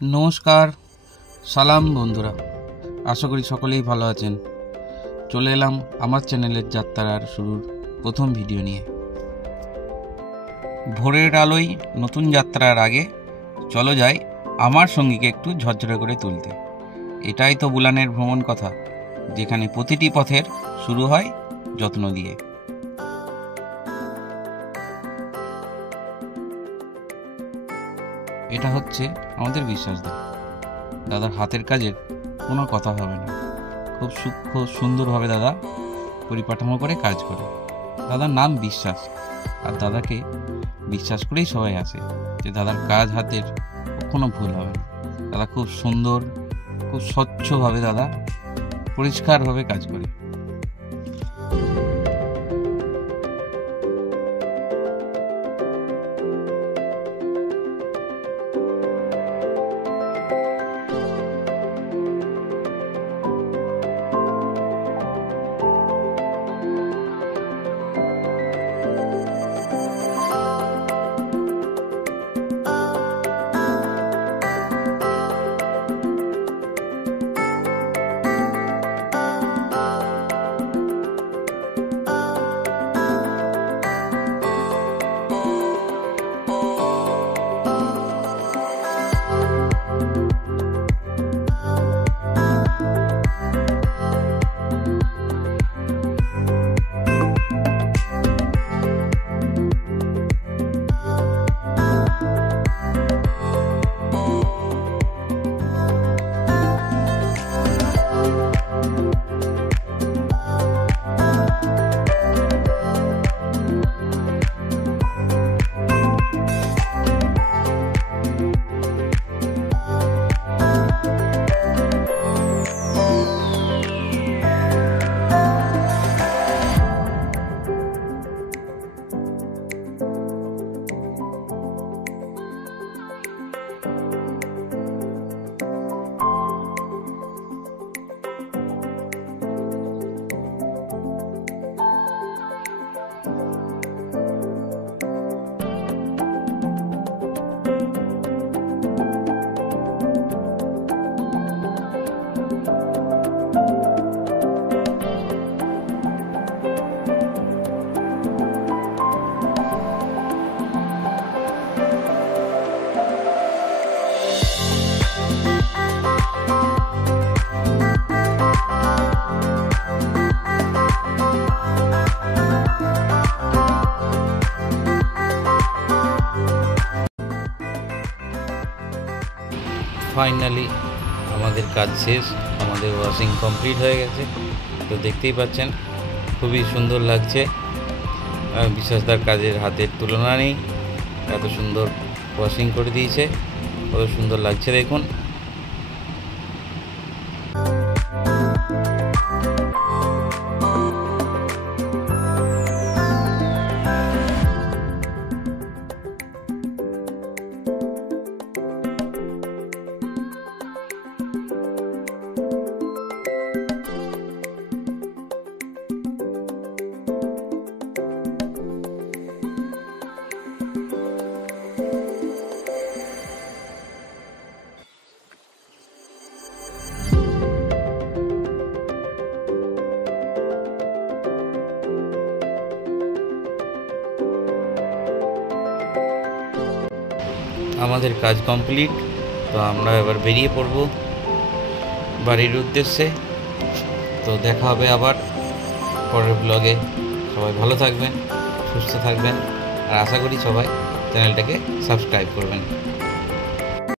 নমস্কার, সালাম বন্ধুরা। আশা করি সকলেই ভালো আছেন। চলে এলাম আমার চ্যানেলের যাত্রার শুরুর প্রথম ভিডিও নিয়ে। ভোরের আলোয় নতুন যাত্রার আগে চলো যাই আমার সঙ্গীকে একটু ঝরঝরে করে তুলতে। এটাই তো বুলানের ভ্রমণ কথা, যেখানে প্রতিটি পথের শুরু হয় যত্ন দিয়ে। এটা হচ্ছে আমাদের বিশ্বাস দাদার হাতের কাজের কোনো কথা হবে না। খুব সূক্ষ্ম সুন্দরভাবে দাদা পরিকাঠামো করে কাজ করে। দাদার নাম বিশ্বাস, আর দাদাকে বিশ্বাস করেই সবাই আসে যে দাদার কাজ হাতের কখনো ভুল হবে না। দাদা খুব সুন্দর, খুব স্বচ্ছভাবে দাদা পরিষ্কারভাবে কাজ করে। ফাইনালি আমাদের কাজ শেষ, আমাদের ওয়াশিং কমপ্লিট হয়ে গেছে। তো দেখতেই পাচ্ছেন খুবই সুন্দর লাগছে। বিশ্বাসদার কাজের হাতের তুলনা নেই, এত সুন্দর ওয়াশিং করে দিয়েছে, কত সুন্দর লাগছে দেখুন। আমাদের কাজ কমপ্লিট, তো আমরা এবার বেরিয়ে পড়ব বাড়ির উদ্দেশ্যে। তো দেখা হবে আবার পরের ব্লগে। সবাই ভালো থাকবেন, সুস্থ থাকবেন, আর আশা করি সবাই চ্যানেলটাকে সাবস্ক্রাইব করবেন।